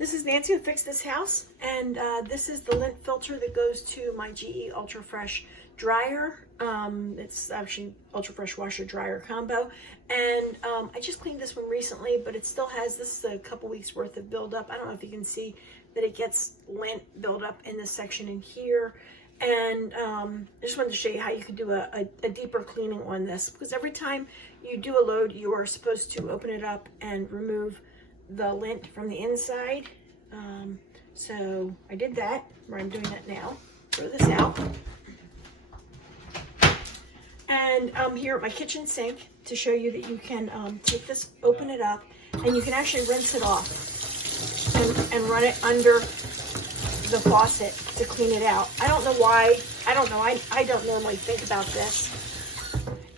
This is Nancy who fixed this house, and this is the lint filter that goes to my GE UltraFresh dryer. It's actually UltraFresh washer dryer combo, and I just cleaned this one recently, but it still has, this is a couple weeks worth of buildup. I don't know if you can see that it gets lint buildup in this section in here. And I just wanted to show you how you could do a deeper cleaning on this, because every time you do a load, you are supposed to open it up and remove the lint from the inside. So I did that, or I'm doing that now. Throw this out. And here at my kitchen sink, to show you that you can take this, open it up, and you can actually rinse it off and run it under the faucet to clean it out. I don't know why. I don't know. I don't normally think about this.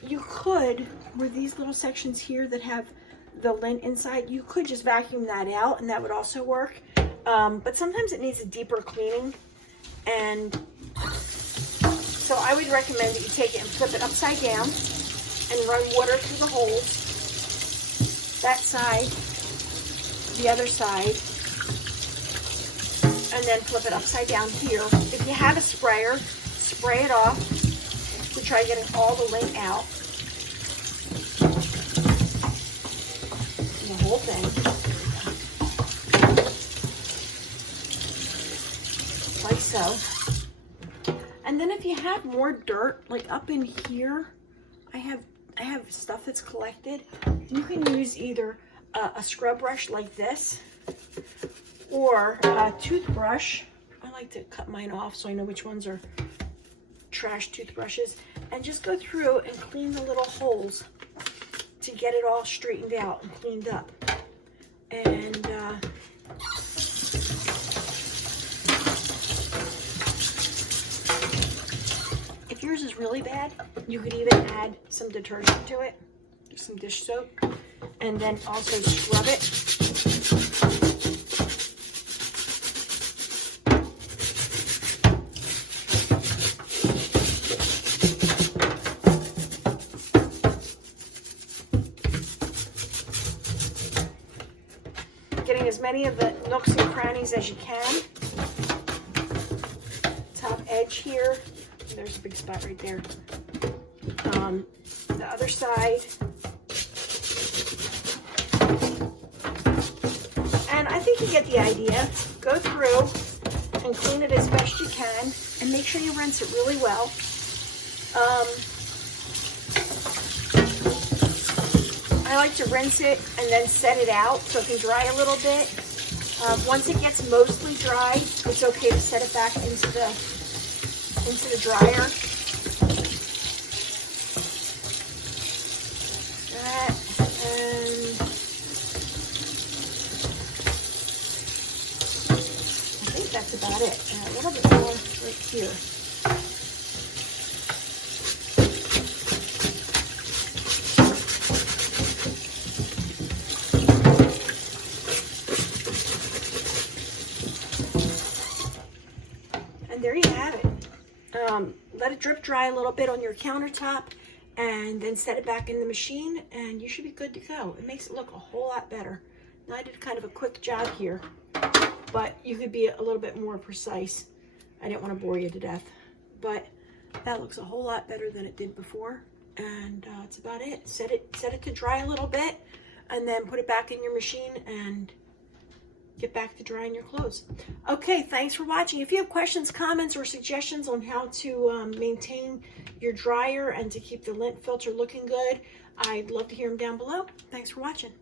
You could, where these little sections here that have the lint inside, you could just vacuum that out and that would also work. But sometimes it needs a deeper cleaning. And so I would recommend that you take it and flip it upside down and run water through the holes. That side, the other side, and then flip it upside down here. If you have a sprayer, spray it off to try getting all the lint out. The whole thing. Like so. And then if you have more dirt, like up in here, I have stuff that's collected. You can use either a scrub brush like this, or a toothbrush. I like to cut mine off so I know which ones are trash toothbrushes, and just go through and clean the little holes to get it all straightened out and cleaned up. And if yours is really bad, you could even add some detergent to it, some dish soap, and then also scrub it. Getting as many of the nooks and crannies as you can. Top edge here, there's a big spot right there. The other side. And I think you get the idea. Go through and clean it as best you can, and make sure you rinse it really well. I like to rinse it and then set it out so it can dry a little bit. Once it gets mostly dry, it's okay to set it back into the dryer. That, and I think that's about it. And a little bit more right here. And there you have it. Let it drip dry a little bit on your countertop, and then set it back in the machine, and you should be good to go. It makes it look a whole lot better. Now I did kind of a quick job here, but you could be a little bit more precise. I didn't want to bore you to death, but that looks a whole lot better than it did before. And that's about it. Set it to dry a little bit, and then put it back in your machine and get back to drying your clothes. Okay, thanks for watching. If you have questions, comments, or suggestions on how to maintain your dryer and to keep the lint filter looking good, I'd love to hear them down below. Thanks for watching.